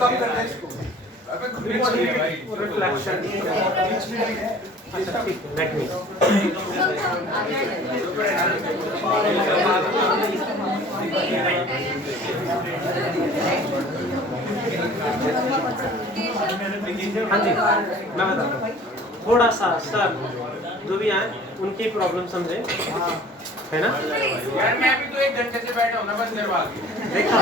कम कर दे इसको। रिफ्लेक्शन। अच्छा ठीक है, लेट मी। हाँ जी, मैं बताता हूँ। थोड़ा सा सर जो भी आए उनकी प्रॉब्लम समझे, है ना? यार मैं भी तो 1 घंटे से बैठा हूँ ना बस करवा के। देखा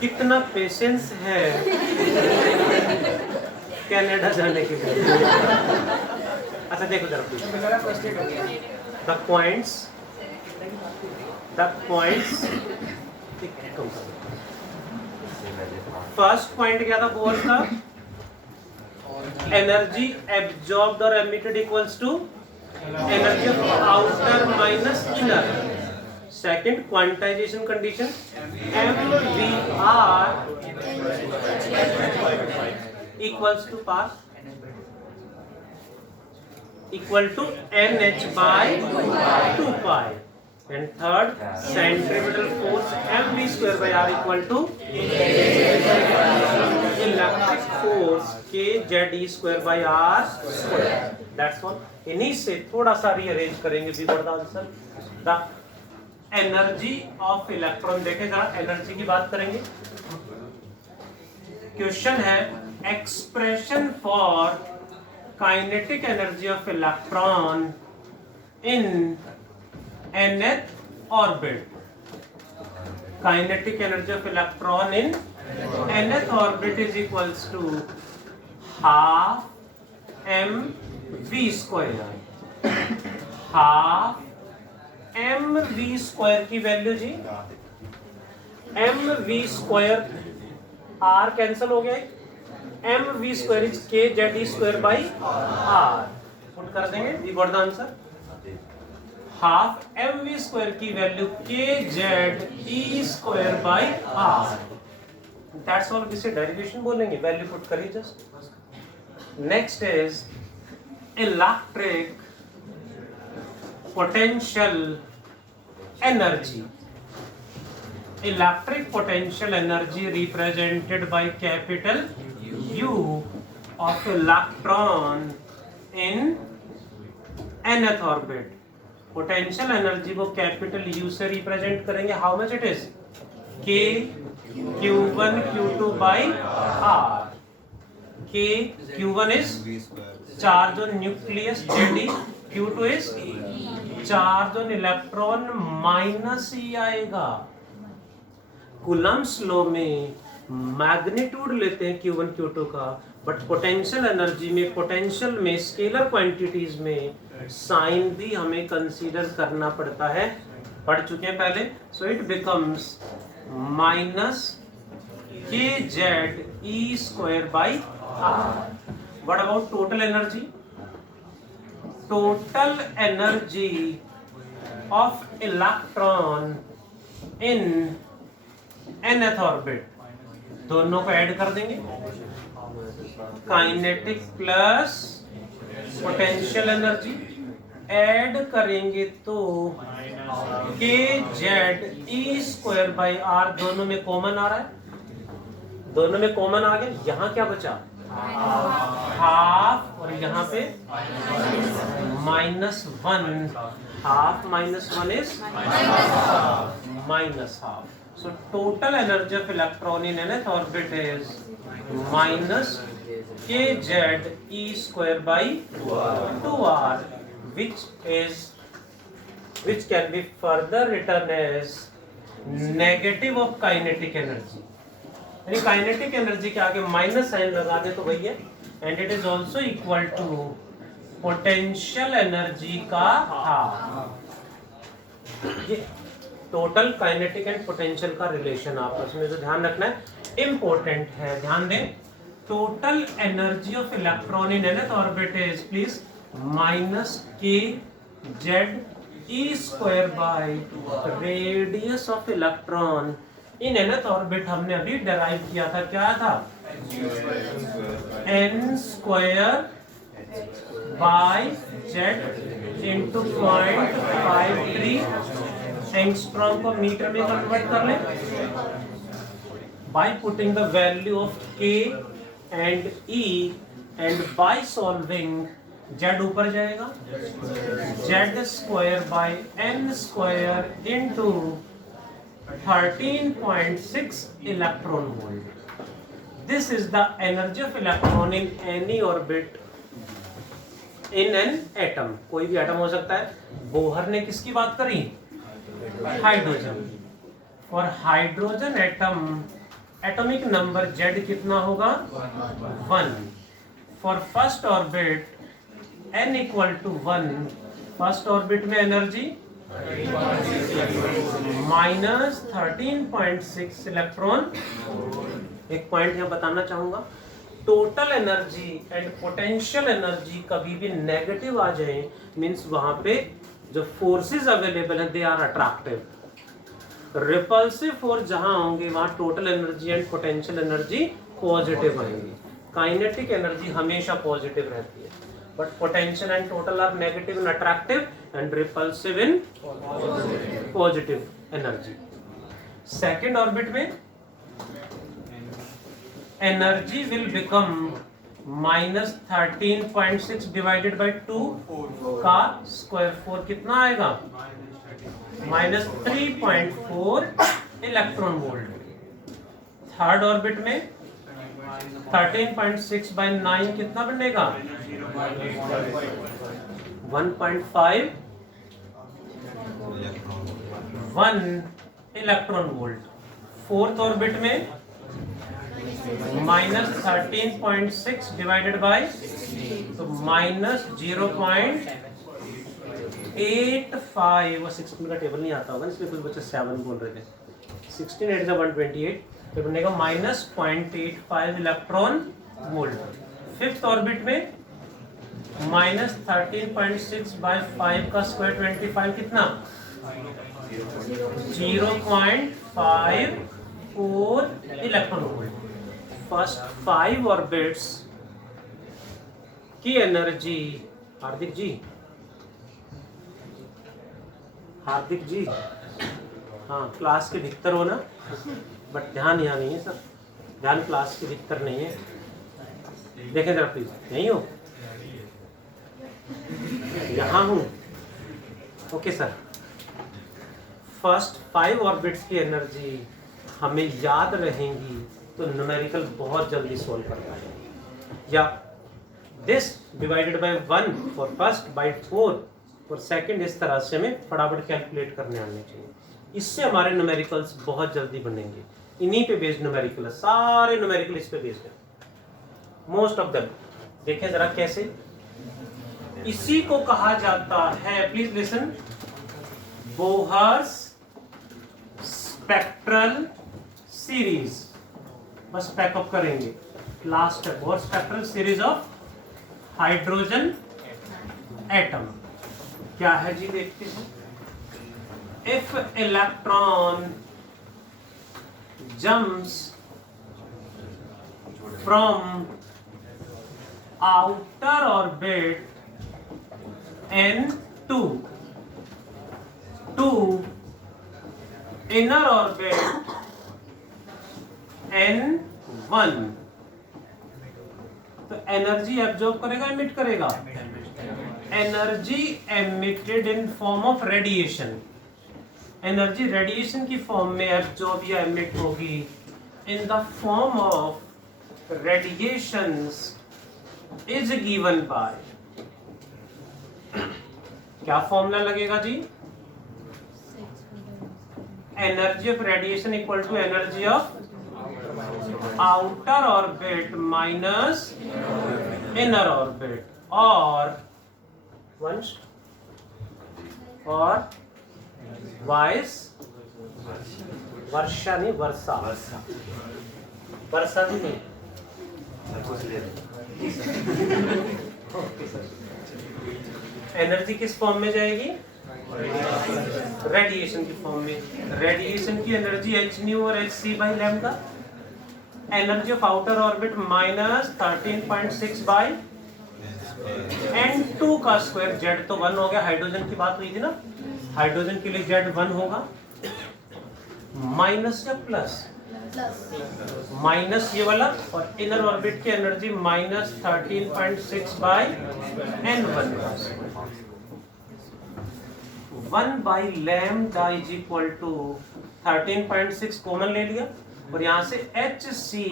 कितना पेशेंस है कनाडा जाने के लिए। अच्छा देखो जरा द पॉइंट्स फर्स्ट पॉइंट क्या था बोल का? एनर्जी एब्जॉर्ब्ड और emitted equals to energy of outer minus inner. Second quantization condition MVR equals to pass equal to NH by 2 pi. And third, centripetal force mv square by r equal to electric force kZe square by r square. That's all. इन्हीं से थोड़ा सा rearrange करेंगे before the answer. The energy of electron देखे जरा, energy की बात करेंगे। क्वेश्चन है expression for kinetic energy of electron in nth orbit. Kinetic energy of electron in nth orbit is equals to half mv square. Half mv square की value जी, mv square r cancel हो गया, mv square is kZe square by r। Put कर देंगे, we got the answer. Half mv square की value kZe square by r। That's all. इसे derivation बोलेंगे, value put करिए just. Next is electric potential energy. Electric potential energy represented by capital U of electron in nth orbit. Potential energy को capital U से represent करेंगे. How much it is? K Q1 Q2 by R. K Q1 is charge on nucleus Ze. Q2 is charge on electron minus ही आएगा। Coulomb's law में magnitude लेते हैं Q1 Q2 का, but potential energy में, potential में, scalar quantities में sign भी हमें कंसीडर करना पड़ता है। पढ़ चुके हैं पहले। So it becomes minus kZe square by r। What about total energy? total energy of electron in nth orbit, दोनों को ऐड कर देंगे। Kinetic plus potential energy add करेंगे तो kZe स्क्वायर बाई r। दोनों में कॉमन आ रहा है, दोनों में कॉमन आ गया। यहाँ क्या बचा? हाफ, और यहाँ पे -1। Half -1 is -half. So total energy of electron in nth orbit is minus kZe square by 2r, which can be further written as negative of kinetic energy. यानी काइनेटिक एनर्जी के आगे माइनस साइन लगा दे तो वही है। And it is also equal to potential energy का half. ये टोटल काइनेटिक एंड पोटेंशियल का रिलेशन आपस में जो ध्यान रखना है इम्पोर्टेंट है। ध्यान दें, total energy of electron in nth orbit is please minus kZe square by radius of electron in nth orbit. हमने अभी डेराइव किया था, क्या था? n square by z into 0.5 53 angstrom को मीटर में कन्वर्ट कर लें by putting the value of K and E and by solving Z ऊपर जाएगा Z square by N square into 13.6 electron volt. This is the energy of electron in any orbit in an atom. कोई भी atom हो सकता है. Bohr ने किसकी बात करी? Hydrogen. For hydrogen atom atomic number Z कितना होगा? 1. For first orbit N equal to 1. First orbit में एनर्जी माइनस 13.6 इलेक्ट्रॉन. एक पॉइंट यहाँ बताना चाहूंगा, total energy and potential energy कभी भी नेगेटिव आ जाए मींस वहां पे जो फोर्सेस अवेलेबल हैं they are attractive. Repulsive force जहां होंगे वहां total energy and potential energy positive आएंगी. काइनेटिक एनर्जी हमेशा पॉजिटिव रहती है, but potential and total are negative and attractive and repulsive in positive energy. Second orbit में energy will become minus 13.6 divided by 2 का square 4 कितना आएगा? minus 3.4 electron volt. Third orbit में 13.6 by 9 कितना बनेगा? 1.5 1 इलेक्ट्रॉन वोल्ट. फोर्थ ऑर्बिट में minus 13.6 divided by तो minus 0.85. वो 16 का टेबल नहीं आता होगा इसलिए कुछ बच्चे 7 बोल रहे थे. 16 8 128 तो बनेगा minus 0.85 electron volt. Fifth orbit में माइनस 13.6 बाय 5 का स्क्वायर 25 कितना? 0.54 इलेक्ट्रॉन वोल्ट. फर्स्ट 5 ऑर्बिट्स की एनर्जी हार्दिक जी हाँ क्लास के भीतर हो ना, बट ध्यान यहाँ नहीं है सर, ध्यान क्लास के भीतर नहीं है. देखें जरा प्लीज, नहीं हो? यहाँ हूँ. Okay sir. फर्स्ट 5 ऑर्बिट्स की एनर्जी हमें याद रहेंगी तो न्यूमेरिकल बहुत जल्दी सोल्व कर पाएंगे. या this divided by 1 for first by 4 for second, इस तरह से हमें फटाफट कैलकुलेट करने आने चाहिए. इससे हमारे न्यूमेरिकल्स बहुत जल्दी बनेंगे. इन्हीं पे बेस्ड न्यूमेरिकल है, सारे न्यूमेरिकल इस पे बेस्ड है, मोस्ट ऑफ देम. देखें जरा कैसे. इसी को कहा जाता है, please listen, Bohr's spectral series. बस पैकअप करेंगे. लास्ट है Bohr spectral series of hydrogen atom. क्या है जी, देखते हैं. If electron jumps from outer orbit N2 to inner orbit N1 तो एनर्जी एब्जॉर्ब करेगा, एमिट करेगा? Energy emitted in form of radiation. Energy radiation की फॉर्म में एब्जॉर्ब या एमिट होगी in the form of radiations is given by. क्या formula लगेगा जी? Energy of radiation equal to energy of outer orbit minus inner orbit और वंश और vice versa नहीं, वर्षा वर्षा भी नहीं. एनर्जी किस फॉर्म में जाएगी? रेडिएशन की फॉर्म में. रेडिएशन की एनर्जी h न्यू और h c by lambda. Energy of outer orbit minus 13.6 by N2 का स्क्वायर, Z तो 1 हो गया, हाइड्रोजन की बात हुई थी ना, हाइड्रोजन के लिए Z 1 होगा, माइनस या प्लस, माइनस ये वाला, और इनर ऑर्बिट की एनर्जी माइनस 13.6 बाई N1 का square, 1 by lambda is equal to 13.6 common ले लिया, और यहाँ से HC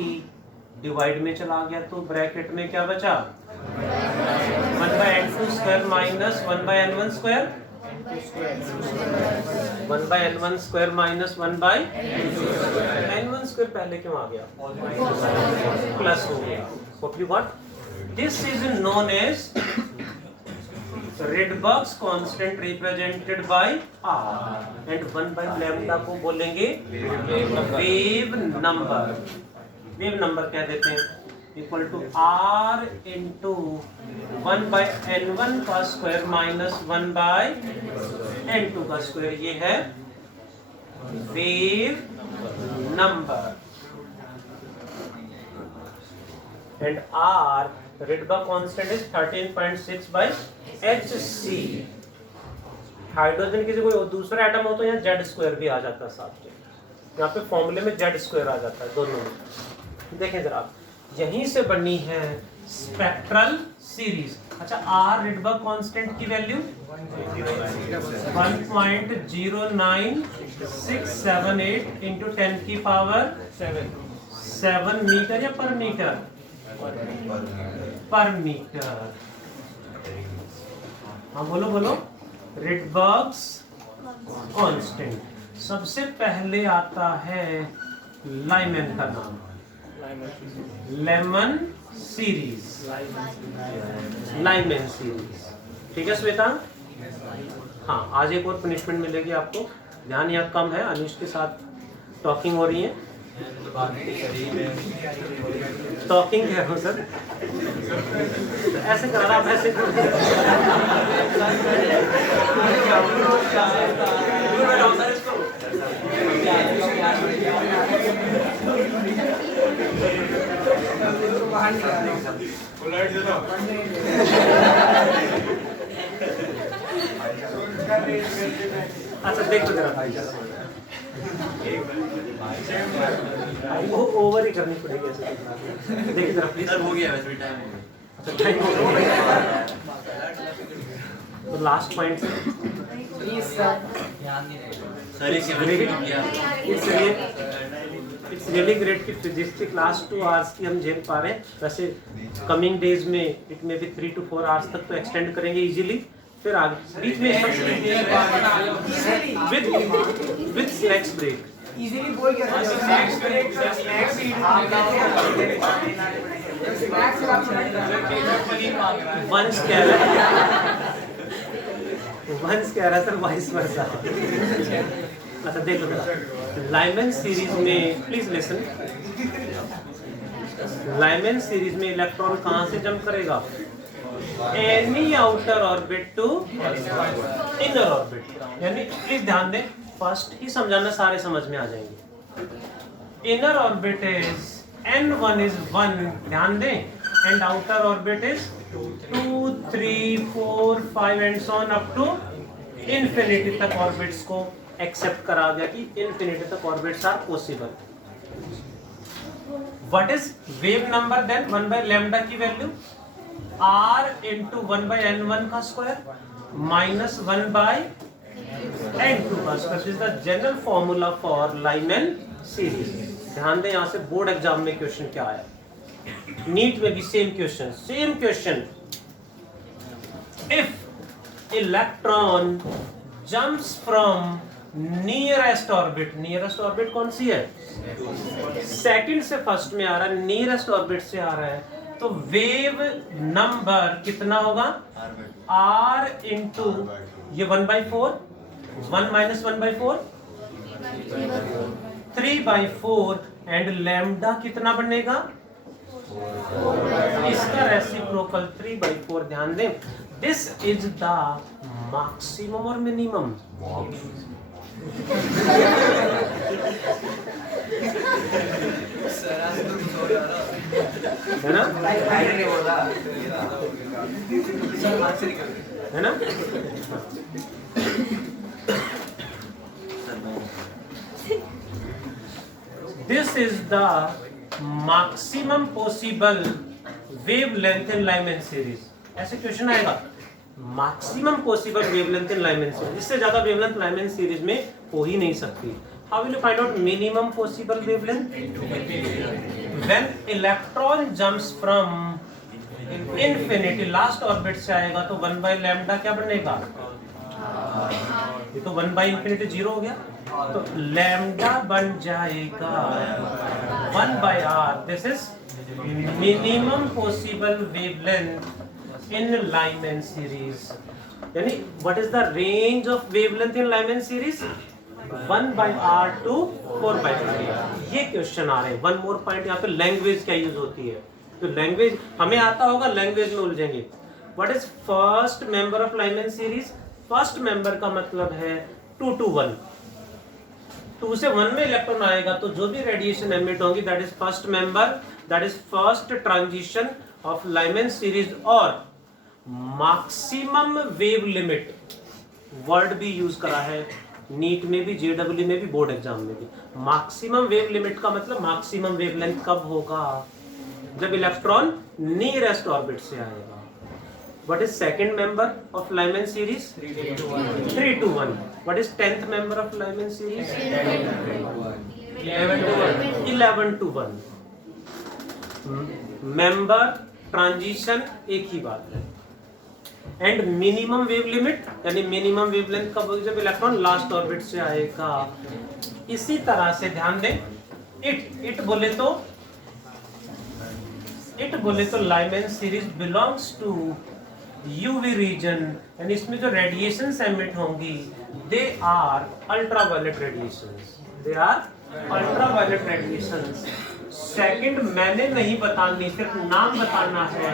डिवाइड में चला गया, तो ब्रैकेट में क्या बचा, 1 by N2 square minus 1 by N1 square, 1 by N1 square minus 1 by N1 square, पहले क्यों आ गया, प्लस हो गया। What you got? This is known as Rydberg's constant represented by R, and 1 by lambda को बोलेंगे वेव नंबर, वेव नंबर कह देते हैं, equal to R into 1 by N1 का स्क्वायर माइनस 1 बाई N2 का स्क्वायर, ये है wave number. And R Rydberg constant is 13.6 by HC। Hydrogen की कोई दूसरा एटम हो तो यहाँ Z स्क्वायर भी आ जाता है साथ में, यहाँ पे फॉर्मूले में Z स्क्वायर आ जाता है दोनों में। देखें जरा, यहीं से बनी है स्पेक्ट्रल सीरीज। अच्छा, R Rydberg कांस्टेंट की वैल्यू 1.09678 इंटू 10 की पावर 7 मीटर या पर मीटर, पर मीटर। हाँ बोलो बोलो, Rydberg's कांस्टेंट। सबसे पहले आता है लाइमन का नाम, लेमन सीरीज, लाइमन सीरीज, ठीक है श्वेता? हाँ, आज एक और पनिशमेंट मिलेगी आपको, ध्यान यहाँ कम है, अनिश के साथ टॉकिंग हो रही है, टॉकिंग है हो सर, तो ऐसे करा आप ऐसे अच्छा देखो जरा, वो ओवर ही करनी पड़ेगी ऐसे, देखिए जरा प्लीज। हो गया वैसे भी टाइम हो गया, अच्छा टाइम हो गया, तो लास्ट पॉइंट से please sir it's really great कि फिजिक्स की क्लास 2 आवर्स की हम झेल पा रहे हैं। वैसे कमिंग डेज में it may be 3 to 4 hours तक तो एक्सटेंड करेंगे इजीली, फिर आगे बीच में विद स्नैक्स ब्रेक इजीली बोल के स्नैक्स ब्रेक, स्नैक्स वंस कह रहा सर, वाइस वर्सा। अच्छा देखो जरा, लाइमन सीरीज में प्लीज लिसन, लाइमन सीरीज में इलेक्ट्रॉन कहां से जंप करेगा, any outer orbit to inner orbit, यानी प्लीज ध्यान दें, फर्स्ट ही समझाना, सारे समझ में आ जाएंगे। Inner orbit is n1 is 1, ध्यान दें, and outer orbit is 2 3 4 5 and so on up to infinity तक ऑर्बिट्स को एक्सेप्ट करा गया कि इंफिनिटी तक orbits are possible. What is wave number then, 1 by lambda की value r into 1 by n1 का स्क्वायर माइनस 1 by n2 का square is the general formula for Lyman series. ध्यान दें, यहाँ से बोर्ड एग्जाम में क्वेश्चन क्या आया, नीट में भी same question, if electron jumps from nearest orbit कौन सी है, सेकंड से फर्स्ट में आ रहा है, नियरेस्ट ऑर्बिट से आ रहा है, तो वेव नंबर कितना होगा, r इंटू ये 1/4, 1 माइनस 1/4 3/4, एंड लैम्डा कितना बनेगा, इसका रेसिप्रोकल 3/4। ध्यान दें, दिस इज द मैक्सिमम और मिनिमम? है ना? है ना? This is the maximum possible wavelength in Lyman series. ऐसे क्वेश्चन आएगा, मैक्सिमम पॉसिबल वेवलेंथ इन लाइमन सीरीज, इससे ज्यादा वेवलेंथ लाइमन सीरीज में हो ही नहीं सकती. How will you find out minimum possible wavelength? When electron jumps from infinity, last orbit से आएगा तो 1 बाय लैम्डा क्या बनेगा? ये तो 1 बाय इन्फिनिटी 0 हो गया, तो लैम्डा बन जाएगा 1 by R. This is minimum possible wavelength in Lyman series. यानी what is the range of wavelength in Lyman series? 1 by r to 4 by 3. ये क्वेश्चन आ रहे हैं. वन मोर पॉइंट, यहाँ पे लैंग्वेज क्या यूज होती है, तो लैंग्वेज हमें आता होगा, लैंग्वेज में उलझेंगे. What is first member of Lyman series? First member का मतलब है 2 to 1. 2 से 1 में इलेक्ट्रॉन आएगा तो जो भी रेडिएशन एमिट होगी that is first member, that is first transition of Lyman series. और मैक्सिमम वेव लिमिट वर्ड भी यूज करा है नीट में भी, जेडब्ल्यू में भी, बोर्ड एग्जाम में भी. मैक्सिमम वेव लिमिट का मतलब मैक्सिमम वेवलेंथ कब होगा? जब इलेक्ट्रॉन नियरेस्ट ऑर्बिट से आएगा. What is second member of Lyman series? 3 to 1. What is 10th member of Lyman series? 11 to 1. Member transition एक ही बात है. एंड मिनिमम वेव लिमिट यानी मिनिमम वेवलेंथ कब होगी? जब इलेक्ट्रॉन लास्ट ऑर्बिट से आएगा. इसी तरह से ध्यान दें, इट बोले तो Lyman series belongs to UV region, यानी इसमें जो रेडिएशंस एमिट होंगी they are ultraviolet radiations. They are ultraviolet radiations. Second मैंने नहीं बतानी, सिर्फ नाम बताना है.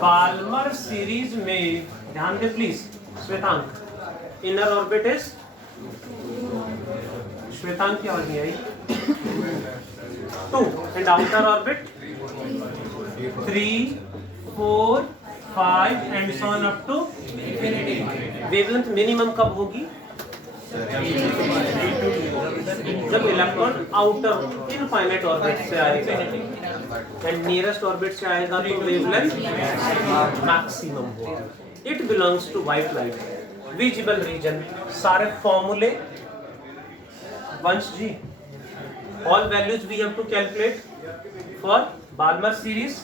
बाल्मर सीरीज में ध्यान दे please. Shwetank, inner orbit is, Shwetank की आवाज नहीं आई, 2 and outer orbit 3, 4, 5 and so on up to infinity. Wavelength minimum कब होगी? जब इलेक्ट्रॉन आउटर इनफाइनाइट ऑर्बिट से आएगा एंड नियरेस्ट ऑर्बिट से आएगा तो वेवलेंथ मैक्सिमम होगा. It belongs to white light visible region. सारे फॉर्मूले Vansh ji, all values we have to calculate for Balmer series.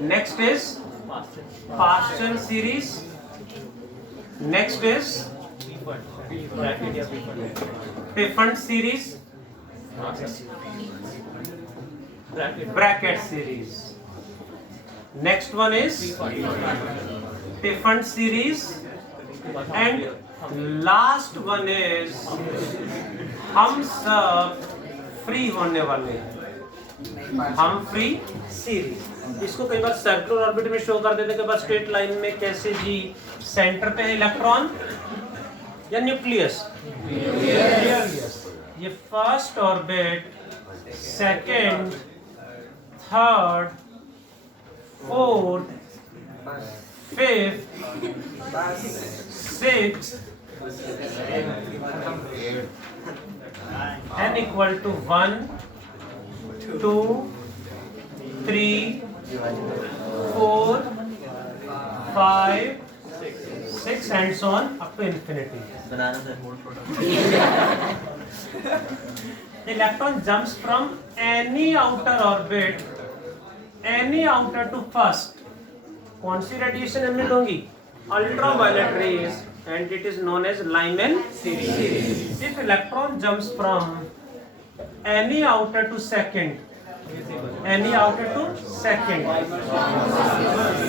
Next is Paschen series. Next is Pfund series, bracket series. Next one is Pfund series, and last one is हम सब free होने वाले, हम free series. इसको कई बार circular orbit में show कर देते, कई बार स्ट्रेट लाइन में. कैसे जी? सेंटर पे है इलेक्ट्रॉन या न्यूक्लियस? ये first orbit, second, third, fourth, fifth, sixth, n equal to 1, 2, 3, 4, 5, 6 and so on up to infinity. Electron jumps from any outer orbit, any outer to first. कौन सी radiation emit होंगी? Ultraviolet rays, and it is known as Lyman series. If electron jumps from any outer to second,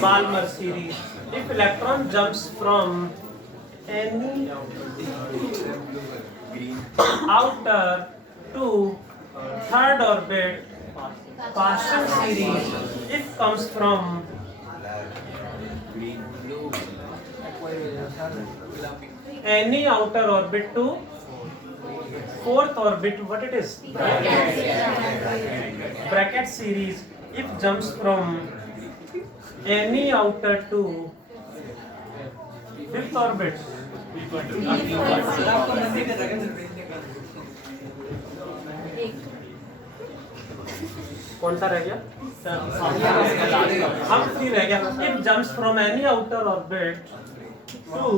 Balmer series. If electron jumps from any outer to third orbit, Paschen series. If comes from any outer orbit to fourth orbit, what it is? Bracket series. If jumps from any outer to fifth orbit, कौन सा रह गया? हम free रह गया. If jumps from any outer orbit to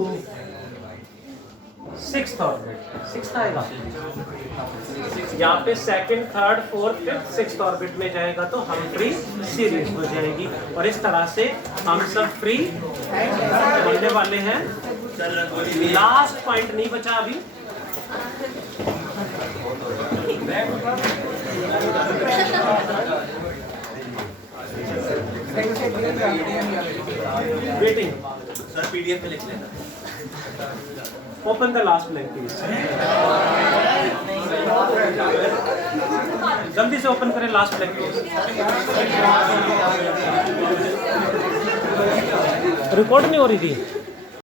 sixth orbit, sixth आएगा यहाँ पे, second, third, fourth, fifth, sixth orbit में जाएगा तो हम्फ्री सीरीज हो जाएगी. और इस तरह से हम सब फ्री होने वाले हैं. लास्ट पॉइंट नहीं बचा अभी. वेटिंग सर पीडीएफ में लिख लेना. Open the last blank please. जल्दी से ओपन करें लास्ट blank please. रिकॉर्ड नहीं हो रही थी.